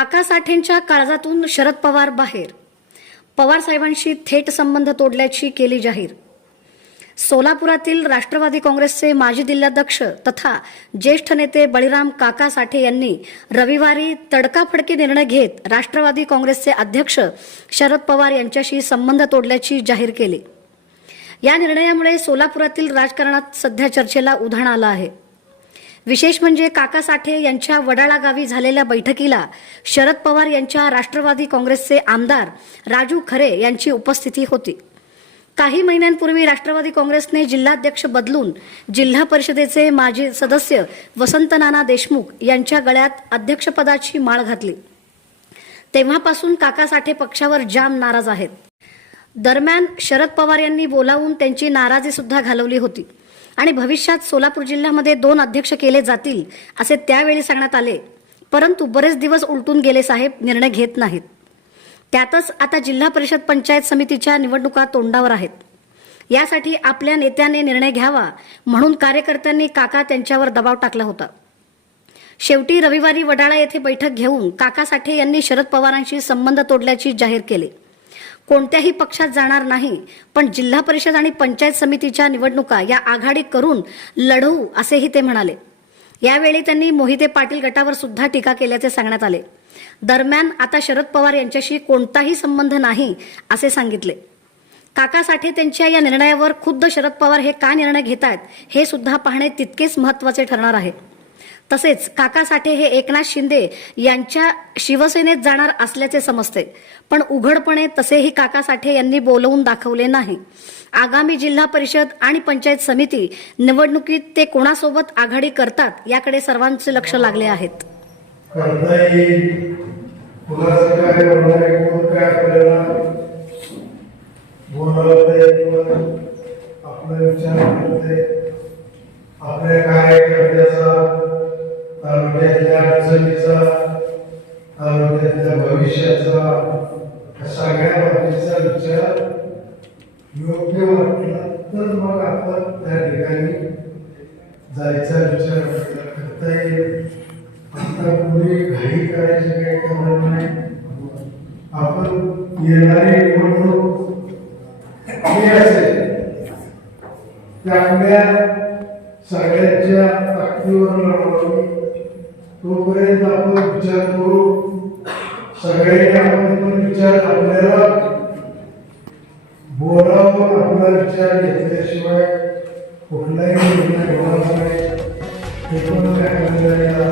काका साठेंच्या काळजातून शरद पवार बाहेर. पवार साहेबांशी थेट संबंध तोडल्याची केली जाहीर. सोलापुरातील राष्ट्रवादी काँग्रेसचे माजी जिल्हाध्यक्ष तथा ज्येष्ठ नेते बळीराम काका साठे यांनी रविवारी तडकाफडकी निर्णय घेत राष्ट्रवादी काँग्रेसचे अध्यक्ष शरद पवार यांच्याशी संबंध तोडल्याची जाहीर केली. या निर्णयामुळे सोलापुरातील राजकारणात सध्या चर्चेला उधाण आलं आहे. विशेष म्हणजे काका साठे यांच्या वडाळा गावी झालेल्या बैठकीला शरद पवार यांच्या राष्ट्रवादी काँग्रेसचे आमदार राजू खरे यांची उपस्थिती होती. काही महिन्यांपूर्वी राष्ट्रवादी काँग्रेसने जिल्हाध्यक्ष बदलून जिल्हा परिषदेचे माजी सदस्य वसंत नाना देशमुख यांच्या गळ्यात अध्यक्षपदाची माळ घातली. तेव्हापासून काका साठे पक्षावर जाम नाराज आहेत. दरम्यान शरद पवार यांनी बोलावून त्यांची नाराजी सुद्धा घालवली होती. आणि भविष्यात सोलापूर जिल्ह्यामध्ये दोन अध्यक्ष केले जातील असे त्यावेळी सांगण्यात आले. परंतु बरेच दिवस उलटून गेले साहेब निर्णय घेत नाहीत. त्यातच आता जिल्हा परिषद पंचायत समितीच्या निवडणुका तोंडावर आहेत. यासाठी आपल्या नेत्याने निर्णय घ्यावा म्हणून कार्यकर्त्यांनी काका त्यांच्यावर दबाव टाकला होता. शेवटी रविवारी वडाळा येथे बैठक घेऊन काका साठे यांनी शरद पवारांशी संबंध तोडल्याची जाहीर केले. कोणत्याही पक्षात जाणार नाही. पण जिल्हा परिषद आणि पंचायत समितीच्या निवडणुका या आघाडी करून लढवू असेही ते म्हणाले. यावेळी त्यांनी मोहिते पाटील गटावर सुद्धा टीका केल्याचे सांगण्यात आले. दरम्यान आता शरद पवार यांच्याशी कोणताही संबंध नाही असे सांगितले. काका साठे त्यांच्या या निर्णयावर खुद्द शरद पवार हे का निर्णय घेत आहेत हे सुद्धा पाहणे तितकेच महत्त्वाचे ठरणार आहे. तसेच काका साठे हे एकनाथ शिंदे यांच्या शिवसेनेत जाणार असल्याचे समजते. पण उघडपणे तसेही काका साठे यांनी बोलवून दाखवले नाही. आगामी जिल्हा परिषद आणि पंचायत समिती निवडणुकीत ते कोणासोबत आघाडी करतात याकडे सर्वांचे लक्ष लागले आहेत. आपले तालुक्यातल्या भविष्याचा सगळ्या बाबतीचा विचार योग्य वाटला तर मग आपण त्या ठिकाणी जायचा विचार करता येईल. आता पुढे घाई करायची काही कारण नाही. आपण येणारी निवडणूक हे असेल. त्यामुळे सगळ्यांच्या ताकदीवर लढवली तोपर्यंत आपण विचार करू. सगळ्यांनी आपण पण विचार आपल्याला बोलावून आपला विचार घेतल्याशिवाय कुठलाही निर्णय होणार नाही. हे पण काय करायला